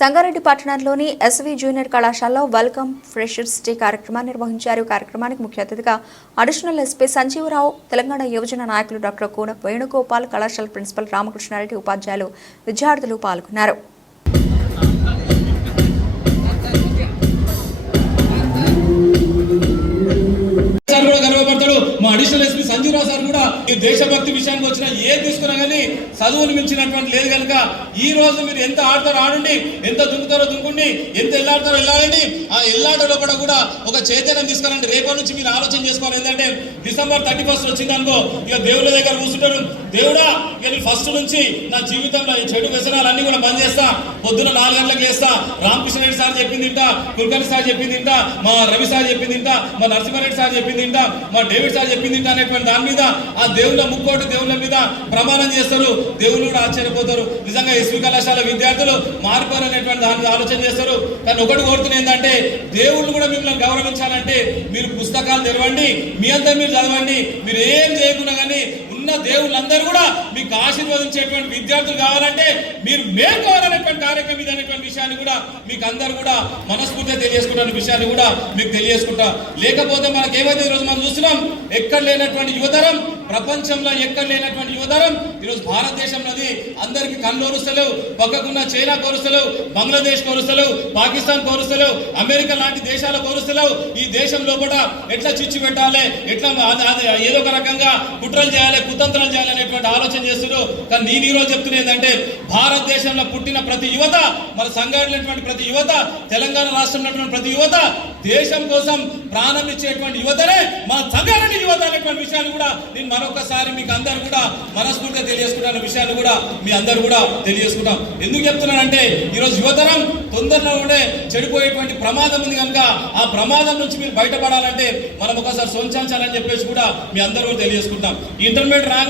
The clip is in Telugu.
సంగారెడ్డి పట్టణంలోని ఎస్వి జూనియర్ కళాశాలలో వెల్కమ్ ఫ్రెషర్స్ డే కార్యక్రమాన్ని నిర్వహించారు. కార్యక్రమానికి ముఖ్య అతిథిగా అడిషనల్ ఎస్పీ సంజీవరావు, తెలంగాణ యువజన నాయకులు డాక్టర్ కోన వేణుగోపాల్, కళాశాల ప్రిన్సిపల్ రామకృష్ణారెడ్డి, ఉపాధ్యాయులు, విద్యార్థులు పాల్గొన్నారు. అడిషనల్ ఎస్పీ సంజీవరావు సార్ కూడా ఈ దేశభక్తి విషయానికి వచ్చిన ఏది తీసుకున్నా కానీ చదువులు మించినటువంటి లేదు కనుక ఈ రోజు మీరు ఎంత ఆడతారో ఆడండి, ఎంత దుంకుతారో దుంకుండి, ఎంత ఎల్లాడతారో వెళ్ళాలండి. ఆ ఎల్లాటలో కూడా ఒక చైతన్యం తీసుకురండి. రేపటి నుంచి మీరు ఆలోచన చేసుకోవాలి. ఏంటంటే December 31 వచ్చింది అనుకో, ఇక దేవుళ్ళ దగ్గర కూర్చుంటారు. దేవుడా, ఇక ఫస్ట్ నుంచి నా జీవితంలో ఈ చెడు వ్యసనాలన్నీ కూడా బంద్ చేస్తా, పొద్దున 4 గంటలకు లేస్తా, రామకృష్ణ రెడ్డి సార్ చెప్పింది ఇంట, కుల్కర్ణి సార్ చెప్పింది ఇంట, మా రవి సార్ చెప్పింది ఇంట, మా నరసింహారెడ్డి సార్ చెప్పింది ఇంట, మా డేవిడ్ సార్ చెప్పింది ఇంట అనేటువంటి దాని మీద ఆ దేవుళ్ళ ముక్కోటి దేవుళ్ళ మీద ప్రమాణం చేస్తారు. దేవుళ్ళు కూడా ఆశ్చర్యపోతారు. నిజంగా ఎస్వి కళాశాల విద్యార్థులు మారిపోరనేటువంటి దాని ఆలోచన చేస్తారు. కానీ ఒకటి కోరుతున్నా ఏంటంటే దేవుళ్ళు కూడా మిమ్మల్ని గౌరవించాలంటే మీరు పుస్తకాలు తెరవండి, మీ అంతా మీరు చదవండి. మీరు ఏం చేయకుండా కానీ ఉన్న దేవుళ్ళందరూ కూడా మీకు ఆశీర్వదించేటువంటి విద్యార్థులు కావాలంటే మీరు మేల్కోవాలనేటువంటి కార్యక్రమం ఇది అనేటువంటి విషయాన్ని కూడా మీకు అందరూ కూడా మనస్ఫూర్తిగా తెలియజేసుకుంటున్న విషయాన్ని కూడా మీకు తెలియజేసుకుంటా. లేకపోతే మనకి ఏమైతే ఈరోజు మనం చూస్తున్నాం, ఎక్కడ లేనటువంటి యువతరం, ప్రపంచంలో ఎక్కడ లేనటువంటి యువతరం ఈరోజు భారతదేశంలోది అందరికి కళ్ళోరుస్తలేవు. పక్కకున్న చైనా కోరుస్తలేవు, బంగ్లాదేశ్ కోరుస్తలేవు, పాకిస్తాన్ కోరుస్తలేవు, అమెరికా లాంటి దేశాల కోరుస్తలేవు. ఈ దేశంలో కూడా ఎట్లా చిచ్చు పెట్టాలి, ఎట్లా ఏదో ఒక రకంగా కుట్రలు చేయాలి, కుతంత్రాలు చేయాలనేటువంటి ఆలోచన చేస్తున్నారు. కానీ నేను ఈ రోజు చెప్తున్నా ఏంటంటే భారతదేశంలో పుట్టిన ప్రతి యువత, మన సంఘటనటువంటి ప్రతి యువత, తెలంగాణ రాష్ట్రంలో ప్రతి యువత దేశం కోసం ప్రాణం ఇచ్చేటువంటి యువతనే మన సంఘటన యువత అనేటువంటి విషయాన్ని కూడా నేను మరొకసారి మీకు అందరూ కూడా మనస్ఫూర్తిగా తెలియజేసుకుంటున్న విషయాన్ని కూడా మీ అందరూ కూడా తెలియజేసుకుంటాం. ఎందుకు చెప్తున్నానంటే ఈరోజు యువతరం తొందరలో ఉండే చెడిపోయేటువంటి ప్రమాదం ఉంది కనుక ఆ ప్రమాదం నుంచి మీరు బయటపడాలంటే మనం ఒకసారి సొంచాలని చెప్పేసి కూడా మీ అందరూ తెలియజేసుకుంటాం. ఇంటర్మీడియట్ రాగా